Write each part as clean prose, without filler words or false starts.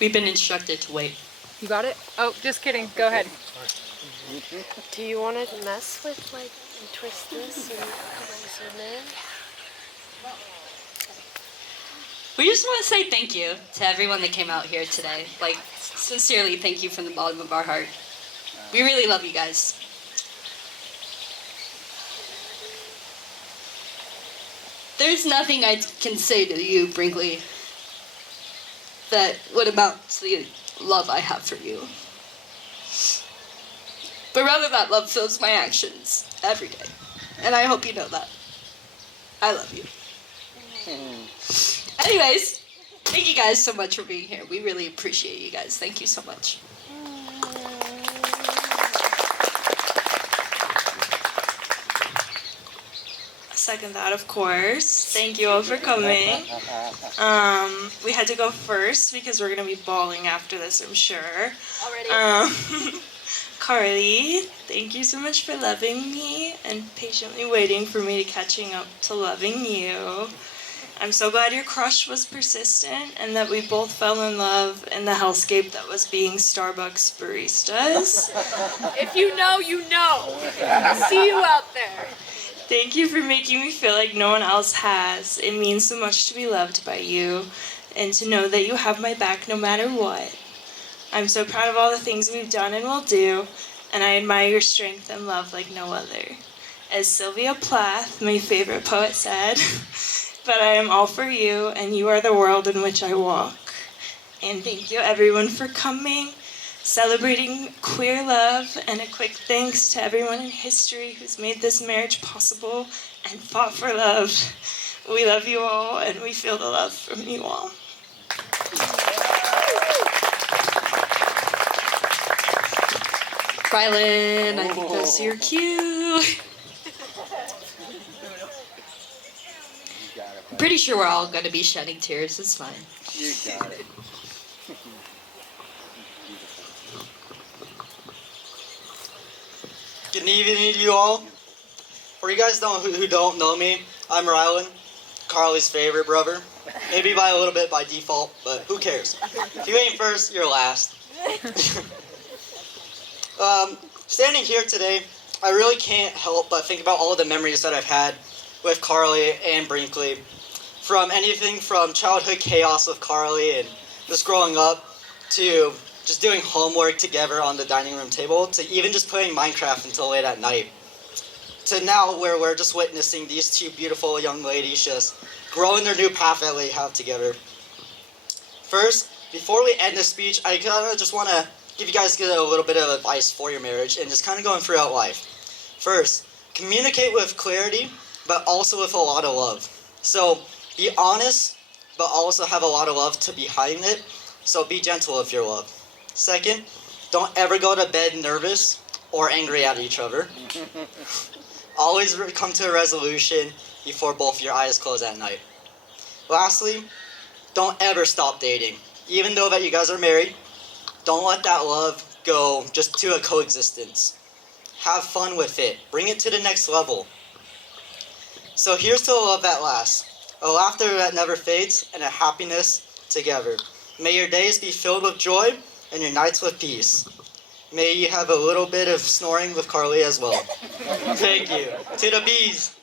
We've been instructed to wait. You got it? Oh, just kidding. Go ahead. Do you want to mess with, like, and twist this and zoom in? We just want to say thank you to everyone that came out here today. Like, sincerely, thank you from the bottom of our heart. We really love you guys. There's nothing I can say to you, Brinkley, that would amount to the love I have for you. But rather that love fills my actions every day. And I hope you know that. I love you. Anyways, thank you guys so much for being here. We really appreciate you guys. Thank you so much. Second that, of course. Thank you all for coming. We had to go first because we're gonna be bawling after this, I'm sure. Already? Carley, thank you so much for loving me and patiently waiting for me to catching up to loving you. I'm so glad your crush was persistent and that we both fell in love in the hellscape that was being Starbucks baristas. If you know, you know. See you out there. Thank you for making me feel like no one else has. It means so much to be loved by you and to know that you have my back no matter what. I'm so proud of all the things we've done and will do, and I admire your strength and love like no other. As Sylvia Plath, my favorite poet, said, but I am all for you, and you are the world in which I walk. And thank you everyone for coming, celebrating queer love, and a quick thanks to everyone in history who's made this marriage possible and fought for love. We love you all, and we feel the love from you all. Rylan, I think that's your cue. I'm pretty sure we're all going to be shedding tears. It's fine. You got it. Good evening to you all. For you guys who don't know me, I'm Rylan, Carley's favorite brother. Maybe by a little bit by default, but who cares? If you ain't first, you're last. Standing here today, I really can't help but think about all of the memories that I've had with Carley and Brinkley. From anything from childhood chaos with Carley and just growing up to just doing homework together on the dining room table to even just playing Minecraft until late at night. To now where we're just witnessing these two beautiful young ladies just growing their new path that they have together. First, before we end this speech, I kind of just want to give you guys a little bit of advice for your marriage and just kind of going throughout life. First, communicate with clarity, but also with a lot of love. So be honest, but also have a lot of love to behind it. So be gentle with your love. Second, don't ever go to bed nervous or angry at each other. Always come to a resolution before both your eyes close at night. Lastly, don't ever stop dating. Even though that you guys are married, don't let that love go just to a coexistence. Have fun with it. Bring it to the next level. So here's to the love that lasts, a laughter that never fades, and a happiness together. May your days be filled with joy and your nights with peace. May you have a little bit of snoring with Carley as well. Thank you. To the bees.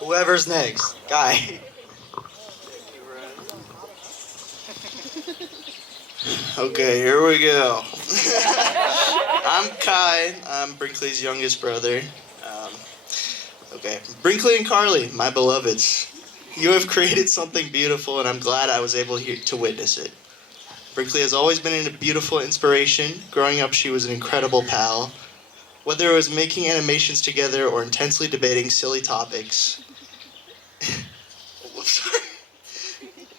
Whoever's next. Guy. Okay, here we go. I'm Kai. I'm Brinkley's youngest brother. Okay, Brinkley and Carley, my beloveds. You have created something beautiful, and I'm glad I was able to witness it. Brinkley has always been a beautiful inspiration. Growing up, she was an incredible pal. Whether it was making animations together or intensely debating silly topics.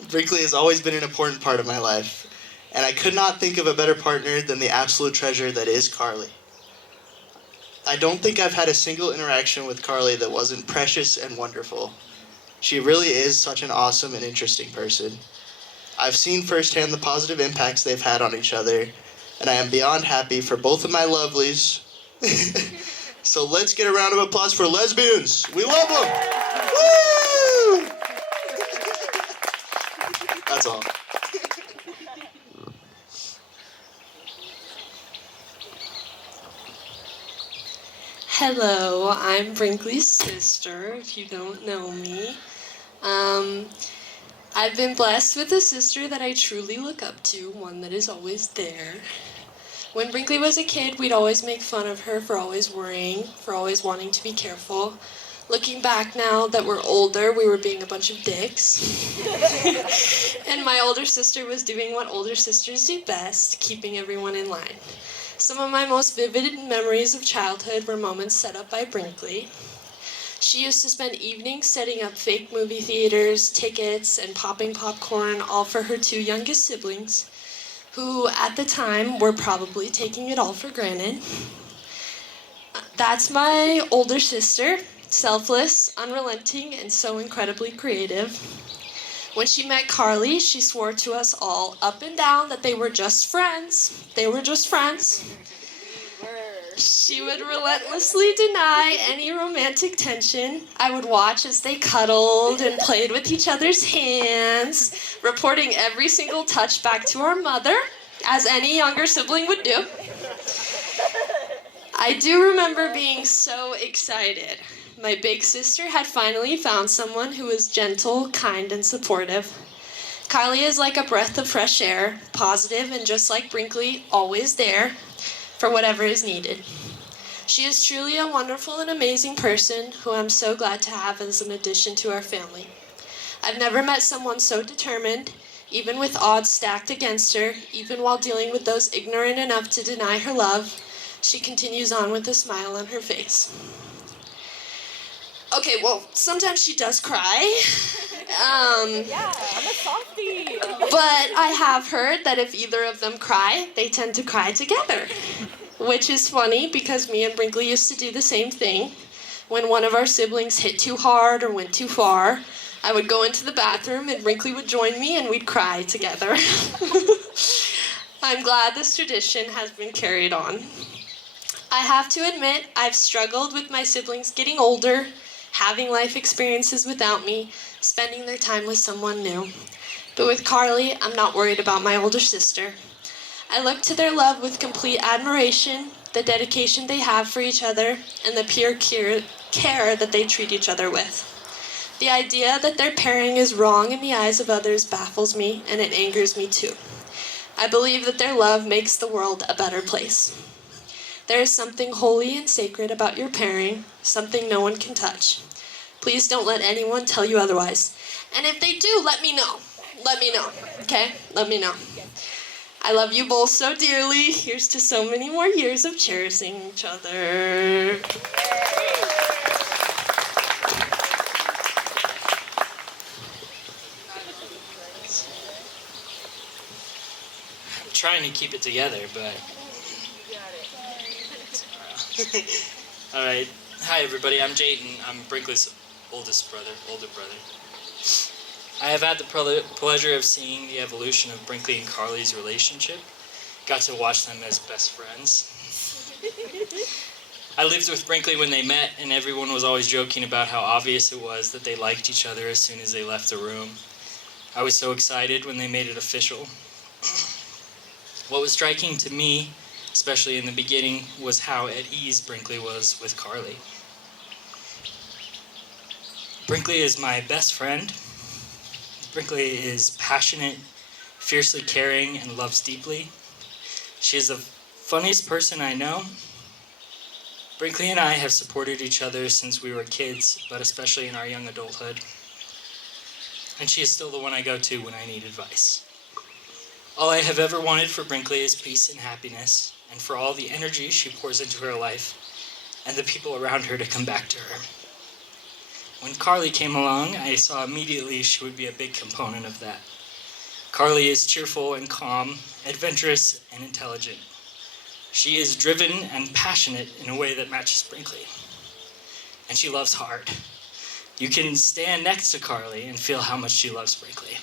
Brinkley has always been an important part of my life, and I could not think of a better partner than the absolute treasure that is Carley. I don't think I've had a single interaction with Carley that wasn't precious and wonderful. She really is such an awesome and interesting person. I've seen firsthand the positive impacts they've had on each other, and I am beyond happy for both of my lovelies. So let's get a round of applause for lesbians. We love them. Woo! That's all. Hello, I'm Brinkley's sister, if you don't know me. I've been blessed with a sister that I truly look up to, one that is always there. When Brinkley was a kid, we'd always make fun of her for always worrying, for always wanting to be careful. Looking back now that we're older, we were being a bunch of dicks. And my older sister was doing what older sisters do best, keeping everyone in line. Some of my most vivid memories of childhood were moments set up by Brinkley. She used to spend evenings setting up fake movie theaters, tickets, and popping popcorn, all for her two youngest siblings, who at the time were probably taking it all for granted. That's my older sister, selfless, unrelenting, and so incredibly creative. When she met Carley, she swore to us all up and down that they were just friends. They were just friends. She would relentlessly deny any romantic tension. I would watch as they cuddled and played with each other's hands, reporting every single touch back to our mother, as any younger sibling would do. I do remember being so excited. My big sister had finally found someone who was gentle, kind, and supportive. Carley is like a breath of fresh air, positive, and just like Brinkley, always there for whatever is needed. She is truly a wonderful and amazing person who I'm so glad to have as an addition to our family. I've never met someone so determined, even with odds stacked against her, even while dealing with those ignorant enough to deny her love. She continues on with a smile on her face. Okay, well, sometimes she does cry. Yeah, I'm a softie. But I have heard that if either of them cry, they tend to cry together. Which is funny because me and Brinkley used to do the same thing. When one of our siblings hit too hard or went too far, I would go into the bathroom and Brinkley would join me and we'd cry together. I'm glad this tradition has been carried on. I have to admit, I've struggled with my siblings getting older, having life experiences without me, spending their time with someone new. But with Carley, I'm not worried about my older sister. I look to their love with complete admiration, the dedication they have for each other, and the pure care that they treat each other with. The idea that their pairing is wrong in the eyes of others baffles me, and it angers me too. I believe that their love makes the world a better place. There is something holy and sacred about your pairing, something no one can touch. Please don't let anyone tell you otherwise. And if they do, let me know. Let me know, okay? Let me know. I love you both so dearly. Here's to so many more years of cherishing each other. I'm trying to keep it together, but... All right. Hi, everybody. I'm Jayden. I'm Brinkley's older brother. I have had the pleasure of seeing the evolution of Brinkley and Carley's relationship. Got to watch them as best friends. I lived with Brinkley when they met, and everyone was always joking about how obvious it was that they liked each other as soon as they left the room. I was so excited when they made it official. What was striking to me, especially in the beginning, was how at ease Brinkley was with Carley. Brinkley is my best friend. Brinkley is passionate, fiercely caring, and loves deeply. She is the funniest person I know. Brinkley and I have supported each other since we were kids, but especially in our young adulthood. And she is still the one I go to when I need advice. All I have ever wanted for Brinkley is peace and happiness, and for all the energy she pours into her life, and the people around her to come back to her. When Carley came along, I saw immediately she would be a big component of that. Carley is cheerful and calm, adventurous and intelligent. She is driven and passionate in a way that matches Brinkley. And she loves hard. You can stand next to Carley and feel how much she loves Brinkley.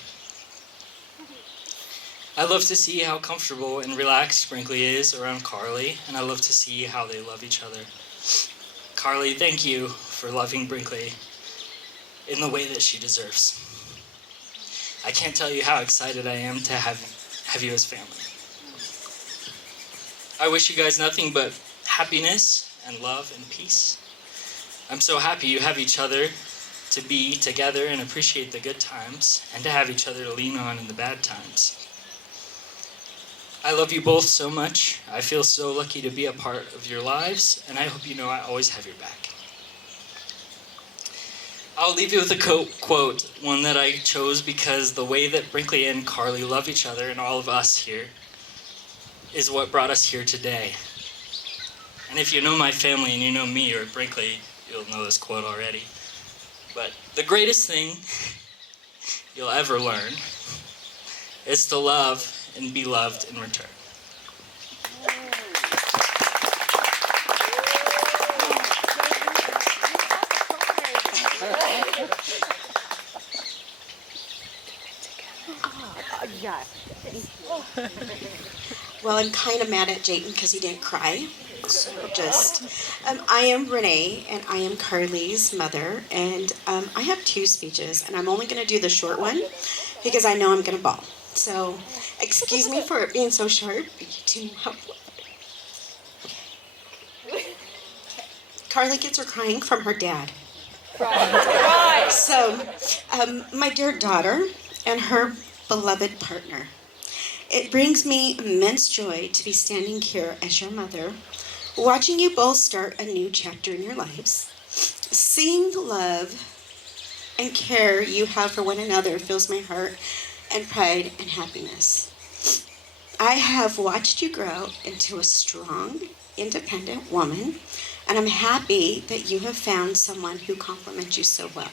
I love to see how comfortable and relaxed Brinkley is around Carley, and I love to see how they love each other. Carley, thank you for loving Brinkley. in the way that she deserves. I can't tell you how excited I am to have you as family. I wish you guys nothing but happiness and love and peace. I'm so happy you have each other to be together and appreciate the good times, and to have each other to lean on in the bad times. I love you both so much. I feel so lucky to be a part of your lives, and I hope you know I always have your back. I'll leave you with a quote, one that I chose because the way that Brinkley and Carley love each other and all of us here is what brought us here today. And if you know my family and you know me or Brinkley, you'll know this quote already. But the greatest thing you'll ever learn is to love and be loved in return. Well, I'm kind of mad at Jayden because he didn't cry. So I am Renee, and I am Carly's mother, and I have 2 speeches, and I'm only going to do the short one because I know I'm going to bawl. So, excuse me for it being so short, but you do have one. Carly gets her crying from her dad. So, my dear daughter and her beloved partner, it brings me immense joy to be standing here as your mother, watching you both start a new chapter in your lives. Seeing the love and care you have for one another fills my heart and pride and happiness. I have watched you grow into a strong, independent woman, and I'm happy that you have found someone who complements you so well.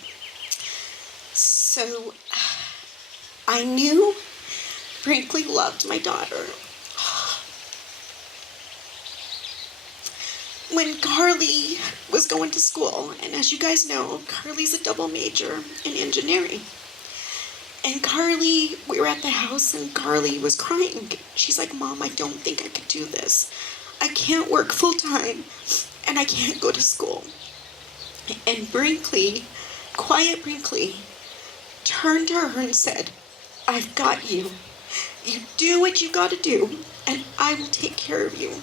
So, I knew Brinkley loved my daughter. When Carly was going to school, and as you guys know, Carly's a double major in engineering. And Carly, we were at the house and Carly was crying. She's like, Mom, I don't think I could do this. I can't work full time and I can't go to school. And Brinkley, quiet Brinkley, turned to her and said, I've got you. You do what you gotta do and I will take care of you.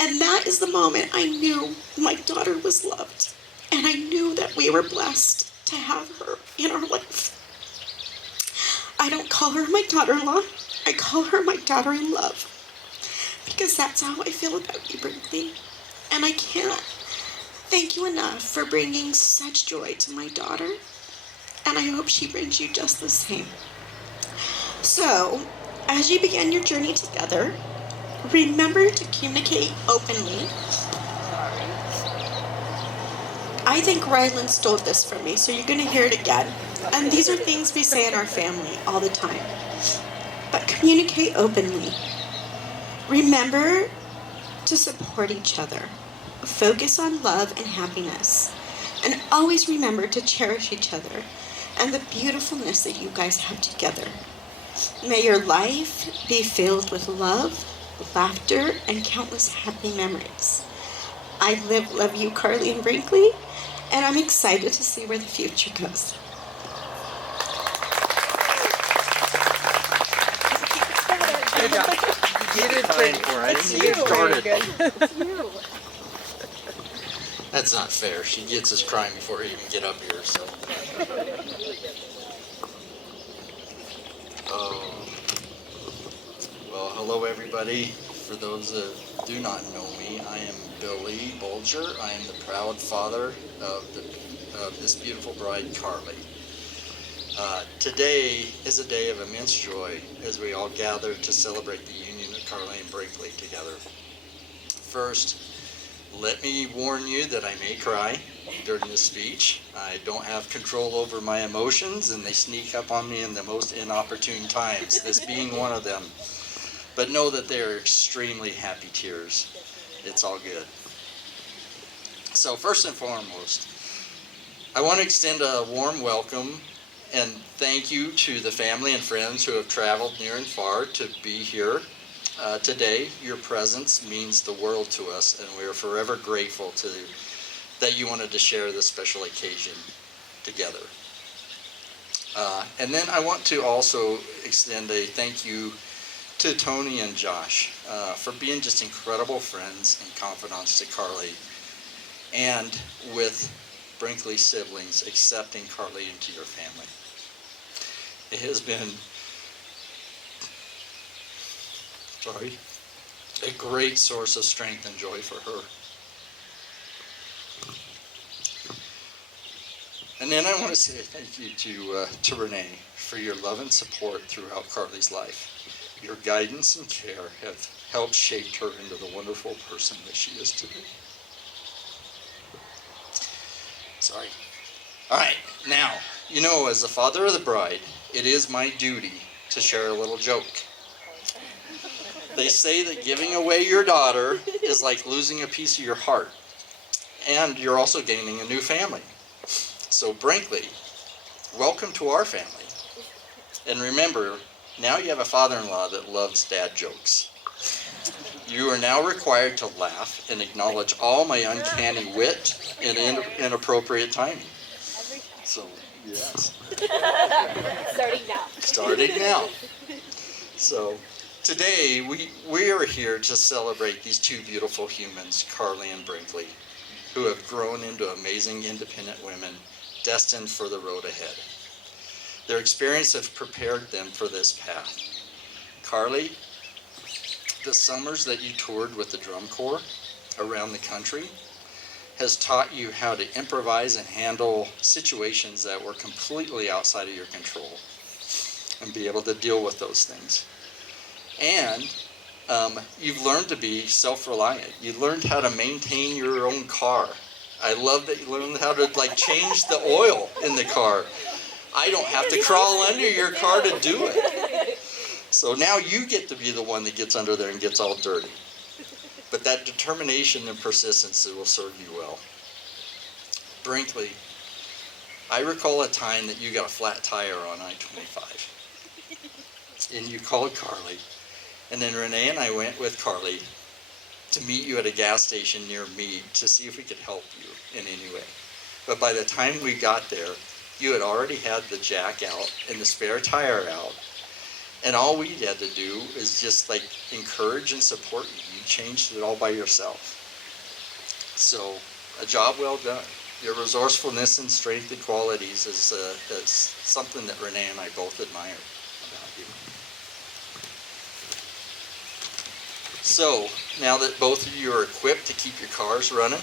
And that is the moment I knew my daughter was loved. And I knew that we were blessed to have her in our life. I don't call her my daughter-in-law. I call her my daughter-in-love. Because that's how I feel about you, Brinkley. And I can't thank you enough for bringing such joy to my daughter. And I hope she brings you just the same. So, as you begin your journey together, remember to communicate openly. I think Rylan stole this from me, so you're going to hear it again. And these are things we say in our family all the time. But communicate openly. Remember to support each other. Focus on love and happiness. And always remember to cherish each other and the beautifulness that you guys have together. May your life be filled with love, laughter, and countless happy memories. I love you, Carly and Brinkley, and I'm excited to see where the future goes. Good job. You did great. I didn't get started. That's not fair. She gets us crying before we even get up here, so. Well, hello everybody. For those that do not know me, I am Billy Bolger. I am the proud father of this beautiful bride, Carly. Today is a day of immense joy as we all gather to celebrate the union of Carly and Brinkley together. First, let me warn you that I may cry during this speech. I don't have control over my emotions, and they sneak up on me in the most inopportune times, this being one of them. But know that they are extremely happy tears. It's all good. So first and foremost, I want to extend a warm welcome and thank you to the family and friends who have traveled near and far to be here today. Your presence means the world to us, and we are forever grateful that you wanted to share this special occasion. together. And then I want to also extend a thank you to Tony and Josh for being just incredible friends and confidants to Carley, and with Brinkley siblings accepting Carley into your family. It has been a great source of strength and joy for her. And then I want to say thank you to Renee for your love and support throughout Carley's life. Your guidance and care have helped shape her into the wonderful person that she is today. Sorry. All right, now, as the father of the bride, it is my duty to share a little joke. They say that giving away your daughter is like losing a piece of your heart, and you're also gaining a new family. So Brinkley, welcome to our family. And remember, now you have a father-in-law that loves dad jokes. You are now required to laugh and acknowledge all my uncanny wit and inappropriate timing. So, yes. Starting now. So, today we are here to celebrate these two beautiful humans, Carley and Brinkley, who have grown into amazing independent women destined for the road ahead. Their experience has prepared them for this path. Carley, the summers that you toured with the drum corps around the country has taught you how to improvise and handle situations that were completely outside of your control and be able to deal with those things. And you've learned to be self-reliant. You learned how to maintain your own car. I love that you learned how to change the oil in the car. I don't have to crawl under your car to do it. So now you get to be the one that gets under there and gets all dirty. But that determination and persistence will serve you well. Brinkley, I recall a time that you got a flat tire on I-25. And you called Carley. And then Renee and I went with Carley to meet you at a gas station near me to see if we could help you in any way. But by the time we got there, you had already had the jack out and the spare tire out. And all we had to do is just encourage and support you. You changed it all by yourself. So, a job well done. Your resourcefulness and strength and qualities is something that Renee and I both admire about you. So, now that both of you are equipped to keep your cars running,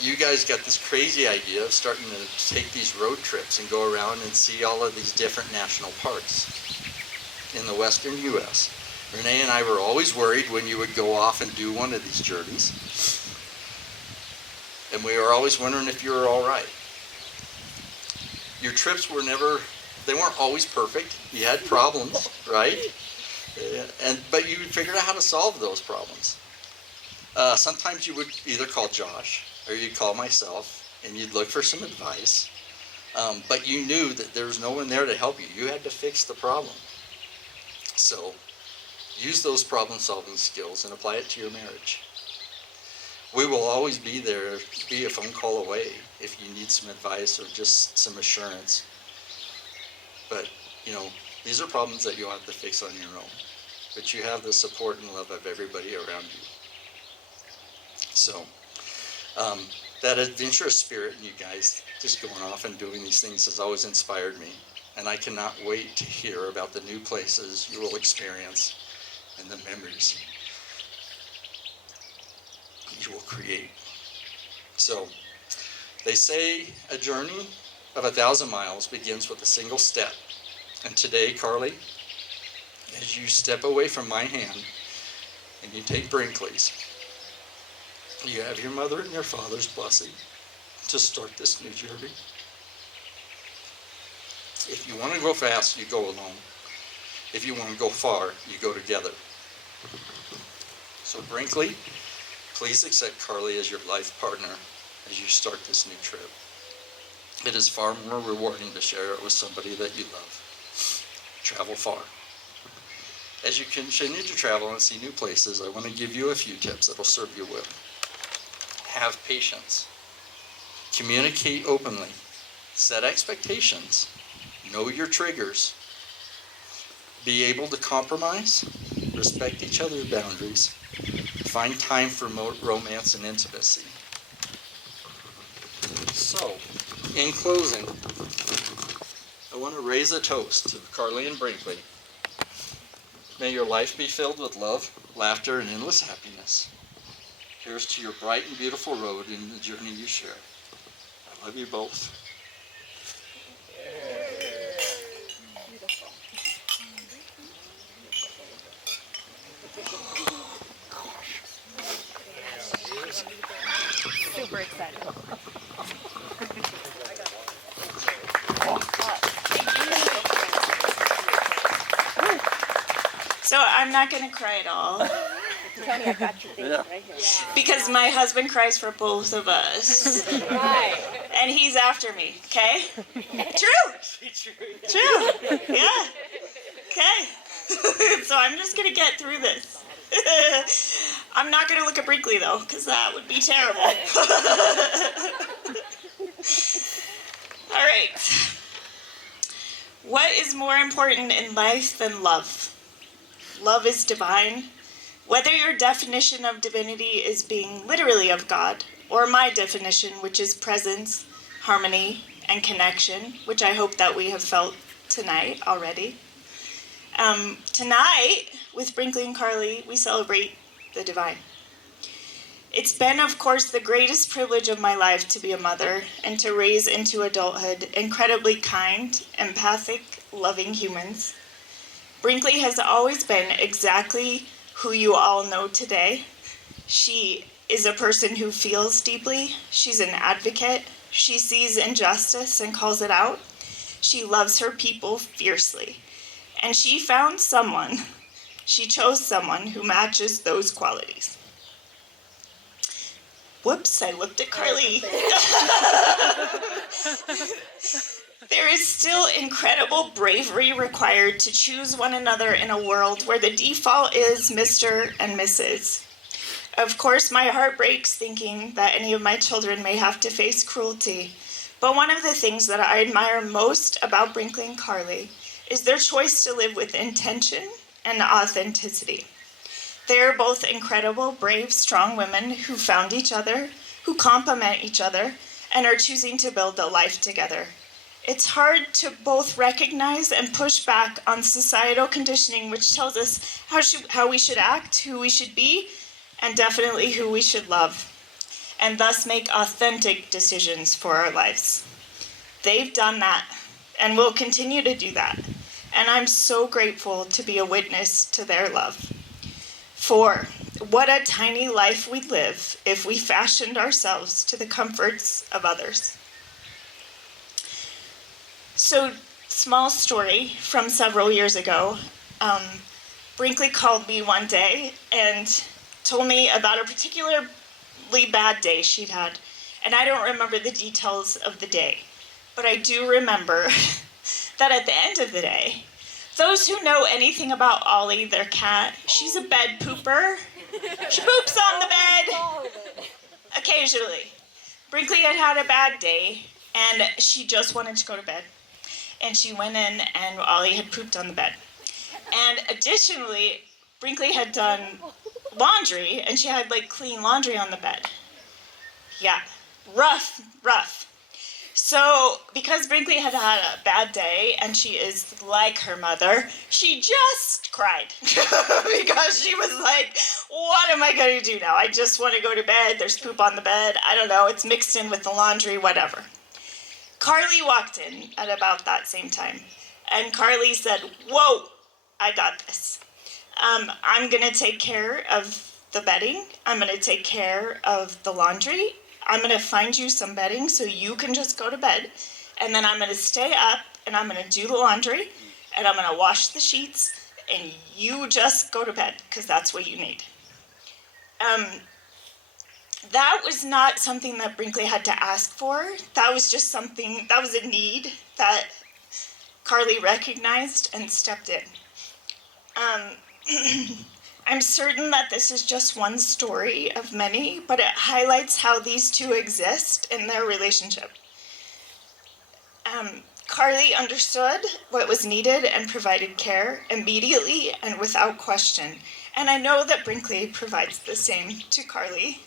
you guys got this crazy idea of starting to take these road trips and go around and see all of these different national parks in the western U.S. Renee and I were always worried when you would go off and do one of these journeys. And we were always wondering if you were all right. Your trips they weren't always perfect. You had problems, right? But you figured out how to solve those problems. Sometimes you would either call Josh or you'd call myself and you'd look for some advice. But you knew that there was no one there to help you. You had to fix the problem. So use those problem-solving skills and apply it to your marriage. We will always be there, be a phone call away if you need some advice or just some assurance. But, these are problems that you'll have to fix on your own. But you have the support and love of everybody around you. So, that adventurous spirit in you guys, just going off and doing these things, has always inspired me. And I cannot wait to hear about the new places you will experience and the memories you will create. So, they say a journey of 1,000 miles begins with a single step. And today, Carley, as you step away from my hand and you take Brinkley's, you have your mother and your father's blessing to start this new journey. If you want to go fast, you go alone. If you want to go far, you go together. So Brinkley, please accept Carley as your life partner as you start this new trip. It is far more rewarding to share it with somebody that you love. Travel far. As you continue to travel and see new places, I want to give you a few tips that will serve you well. Have patience. Communicate openly Set expectations. Know your triggers. Be able to compromise. Respect each other's boundaries. Find time for romance and intimacy. So, in closing, I want to raise a toast to Carley and Brinkley. May your life be filled with love, laughter, and endless happiness. Here's to your bright and beautiful road in the journey you share. I love you both. Super excited. So I'm not going to cry at all. Tony, I got your thing right here. Because my husband cries for both of us. Right. And he's after me, okay? True. True. Yeah. Okay. So I'm just going to get through this. I'm not going to look at Brinkley, though, because that would be terrible. All right. What is more important in life than love? Love is divine. Whether your definition of divinity is being literally of God, or my definition, which is presence, harmony, and connection, which I hope that we have felt tonight already. Tonight, with Brinkley and Carley, we celebrate the divine. It's been, of course, the greatest privilege of my life to be a mother and to raise into adulthood incredibly kind, empathic, loving humans. Brinkley has always been exactly who you all know today. She is a person who feels deeply. She's an advocate. She sees injustice and calls it out. She loves her people fiercely. And she found someone, she chose someone who matches those qualities. Whoops, I looked at Carley. There is still incredible bravery required to choose one another in a world where the default is Mr. and Mrs. Of course, my heart breaks thinking that any of my children may have to face cruelty. But one of the things that I admire most about Brinkley and Carley is their choice to live with intention and authenticity. They are both incredible, brave, strong women who found each other, who complement each other, and are choosing to build a life together. It's hard to both recognize and push back on societal conditioning, which tells us how we should act, who we should be, and definitely who we should love, and thus make authentic decisions for our lives. They've done that, and will continue to do that, and I'm so grateful to be a witness to their love. For what a tiny life we'd live if we fashioned ourselves to the comforts of others. So, small story from several years ago. Brinkley called me one day and told me about a particularly bad day she'd had. And I don't remember the details of the day. But I do remember that at the end of the day, those who know anything about Ollie, their cat, she's a bed pooper. She poops on the bed occasionally. Brinkley had had a bad day and she just wanted to go to bed. And she went in and Ollie had pooped on the bed. And additionally, Brinkley had done laundry and she had like clean laundry on the bed. Yeah, rough. So, because Brinkley had had a bad day and she is like her mother, she just cried. Because she was like, what am I going to do now? I just want to go to bed. There's poop on the bed. I don't know. It's mixed in with the laundry, whatever. Carley walked in at about that same time. And Carley said, whoa, I got this. I'm going to take care of the bedding. I'm going to take care of the laundry. I'm going to find you some bedding so you can just go to bed. And then I'm going to stay up and I'm going to do the laundry. And I'm going to wash the sheets. And you just go to bed because that's what you need. That was not something that Brinkley had to ask for. That was just something, that was a need that Carley recognized and stepped in. I'm certain that this is just one story of many, but it highlights how these two exist in their relationship. Carley understood what was needed and provided care immediately and without question. And I know that Brinkley provides the same to Carley.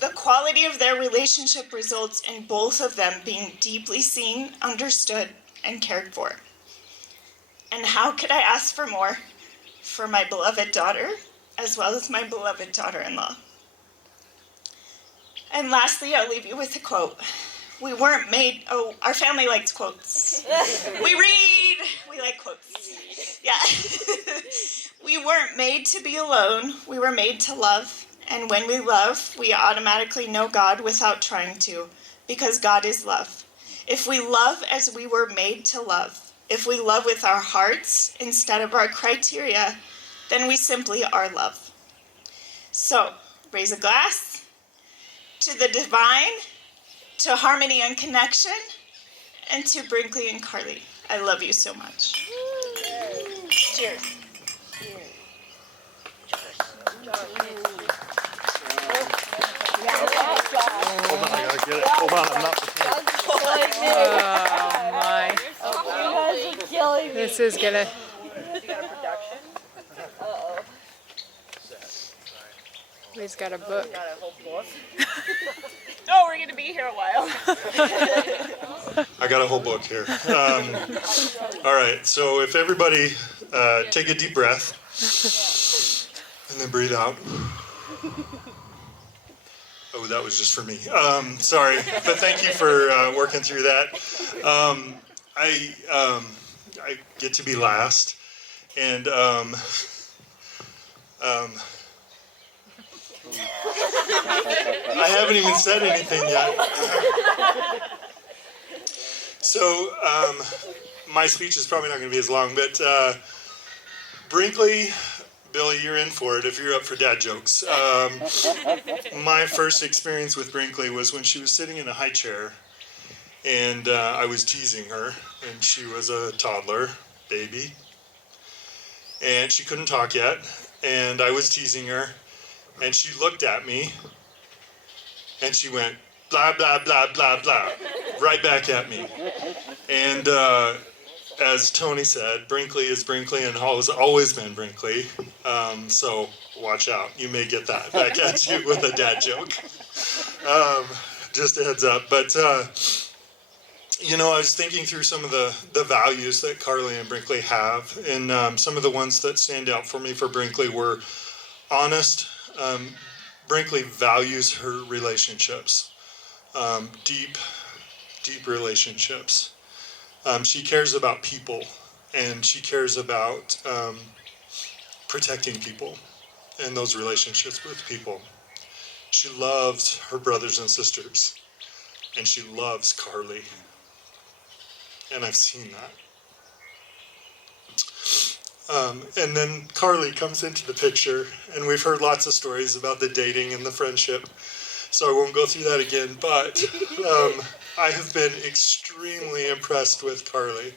The quality of their relationship results in both of them being deeply seen, understood, and cared for. And how could I ask for more for my beloved daughter, as well as my beloved daughter-in-law? And lastly, I'll leave you with a quote. We weren't made, our family likes quotes. We read, we like quotes. Yeah. We weren't made to be alone, we were made to love. And when we love, we automatically know God without trying to, because God is love. If we love as we were made to love, if we love with our hearts instead of our criteria, then we simply are love. So, raise a glass to the divine, to harmony and connection, and to Brinkley and Carley. I love you so much. Cheers. Hold on, I gotta get it. Hold on, I'm not prepared. Oh my. You guys are killing me. This is gonna. You got a production? Uh-oh. He's got a book. Got a whole book? Oh, we're gonna be here a while. I got a whole book here. All right, so if everybody take a deep breath and then breathe out. Oh, that was just for me. Sorry, but thank you for working through that. I get to be last, and I haven't even said anything yet. So my speech is probably not going to be as long, but Brinkley, Billy, you're in for it if you're up for dad jokes. My first experience with Brinkley was when she was sitting in a high chair, and I was teasing her, and she was a toddler, baby, and she couldn't talk yet, and I was teasing her, and she looked at me, and she went, blah, blah, blah, blah, blah, right back at me. And as Tony said, Brinkley is Brinkley and has always been Brinkley. So watch out. You may get that back at you with a dad joke. Just a heads up. But, you know, I was thinking through some of the values that Carley and Brinkley have. And some of the ones that stand out for me for Brinkley were honest. Brinkley values her relationships. Deep relationships. She cares about people, and she cares about protecting people and those relationships with people. She loves her brothers and sisters, and she loves Carley, and I've seen that. And then Carley comes into the picture, and we've heard lots of stories about the dating and the friendship, so I won't go through that again, but I have been extremely impressed with Carley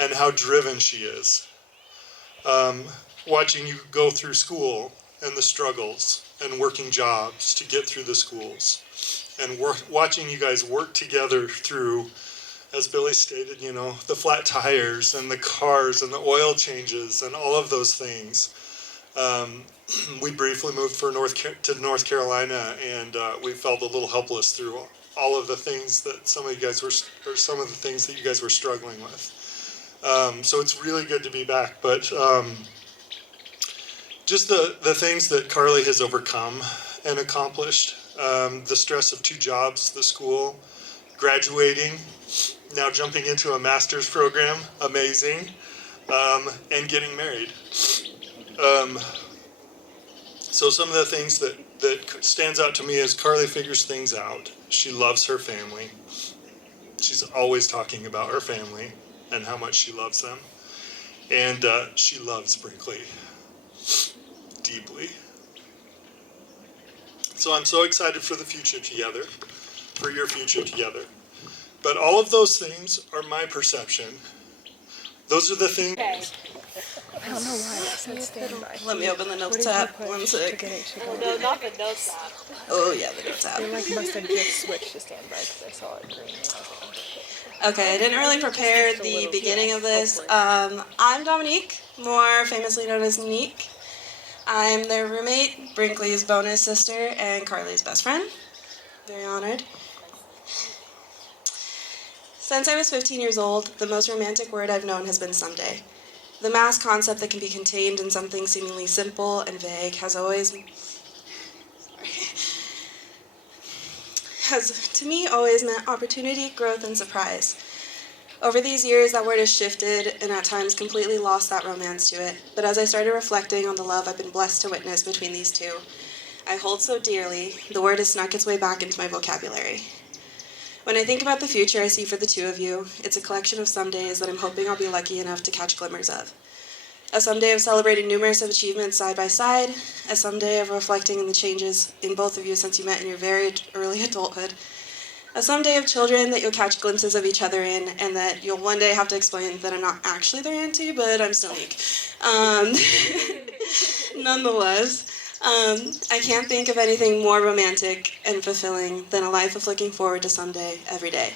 and how driven she is. Watching you go through school and the struggles and working jobs to get through the schools, and watching you guys work together through, as Billy stated, you know, the flat tires and the cars and the oil changes and all of those things. We briefly moved to North Carolina, and we felt a little helpless through all of the things that some of the things that you guys were struggling with. So it's really good to be back. But just the things that Carley has overcome and accomplished, the stress of 2 jobs, the school, graduating, now jumping into a master's program, amazing, and getting married. So some of the things that stands out to me is Carley figures things out. She loves her family. She's always talking about her family and how much she loves them. And she loves Brinkley deeply. So I'm so excited for the future together, for your future together. But all of those things are my perception. Those are the things... I don't know why it said standby. Let me open the notes app. 1 sec. No, not the notes app. Oh yeah, the notes app. They must have just switched to standby because I saw it green. Okay, I didn't really prepare the beginning of this. I'm Dominique, more famously known as Nique. I'm their roommate, Brinkley's bonus sister, and Carly's best friend. Very honored. Since I was 15 years old, the most romantic word I've known has been someday. The mass concept that can be contained in something seemingly simple and vague has to me always meant opportunity, growth, and surprise. Over these years, that word has shifted and at times completely lost that romance to it. But as I started reflecting on the love I've been blessed to witness between these two, I hold so dearly, the word has snuck its way back into my vocabulary. When I think about the future I see for the two of you, it's a collection of somedays that I'm hoping I'll be lucky enough to catch glimmers of. A someday of celebrating numerous achievements side by side, a someday of reflecting on the changes in both of you since you met in your very early adulthood, a someday of children that you'll catch glimpses of each other in, and that you'll one day have to explain that I'm not actually their auntie, but I'm still Nique. Nonetheless, I can't think of anything more romantic and fulfilling than a life of looking forward to someday every day.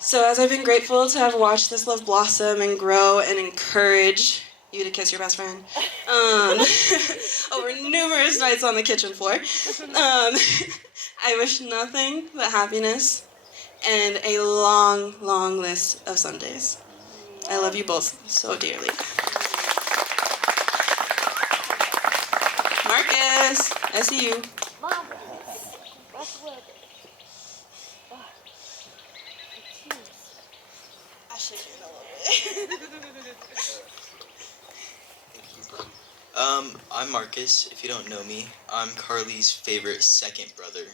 So as I've been grateful to have watched this love blossom and grow and encourage you to kiss your best friend over numerous nights on the kitchen floor, I wish nothing but happiness and a long, long list of Sundays. I love you both so dearly. Marcus, I see you. I should do it a little bit. I'm Marcus. If you don't know me, I'm Carly's favorite second brother.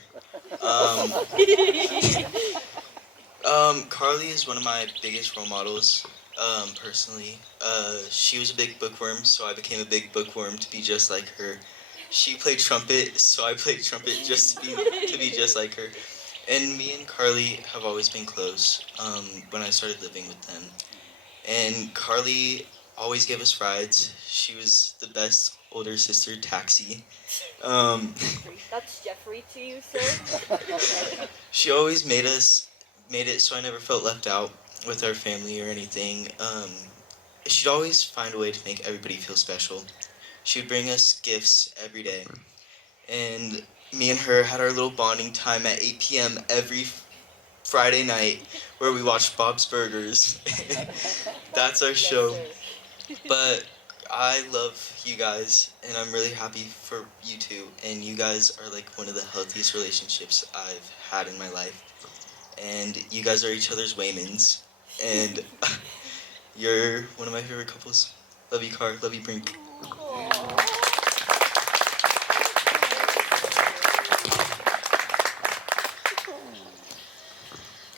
Carly is one of my biggest role models, personally. She was a big bookworm, so I became a big bookworm to be just like her. She played trumpet, so I played trumpet just to be just like her. And me and Carly have always been close, when I started living with them. And Carly always gave us rides. She was the best older sister taxi. That's Jeffrey to you, sir? She always made it so I never felt left out with our family or anything. She'd always find a way to make everybody feel special. She would bring us gifts every day. And me and her had our little bonding time at 8 p.m. every Friday night where we watched Bob's Burgers. That's our show. But I love you guys, and I'm really happy for you two. And you guys are like one of the healthiest relationships I've had in my life. And you guys are each other's Waymans. And you're one of my favorite couples. Love you, Car. Love you, Brink.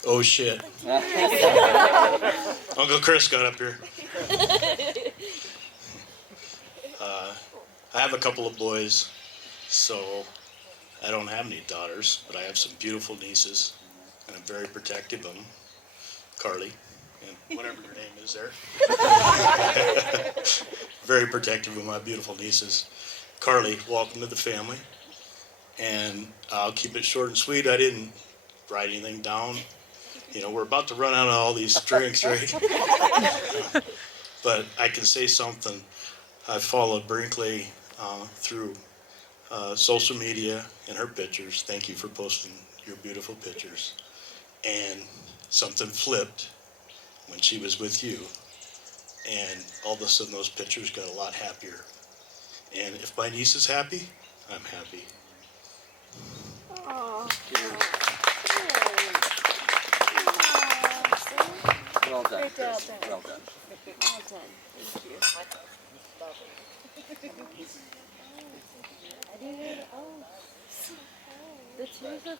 Oh shit. Uncle Chris got up here. I have a couple of boys, so I don't have any daughters, but I have some beautiful nieces, and I'm very protective of them. Carly, and whatever your name is there. Very protective of my beautiful nieces. Carly, welcome to the family. And I'll keep it short and sweet. I didn't write anything down. You know, we're about to run out of all these drinks, right? But I can say something. I followed Brinkley through social media and her pictures. Thank you for posting your beautiful pictures. And something flipped when she was with you. And all of a sudden those pictures got a lot happier. And if my niece is happy, I'm happy. Aww. Well done. Great job, Chris. Ben. Well done. Well done. Thank you. I didn't. Oh. The tears are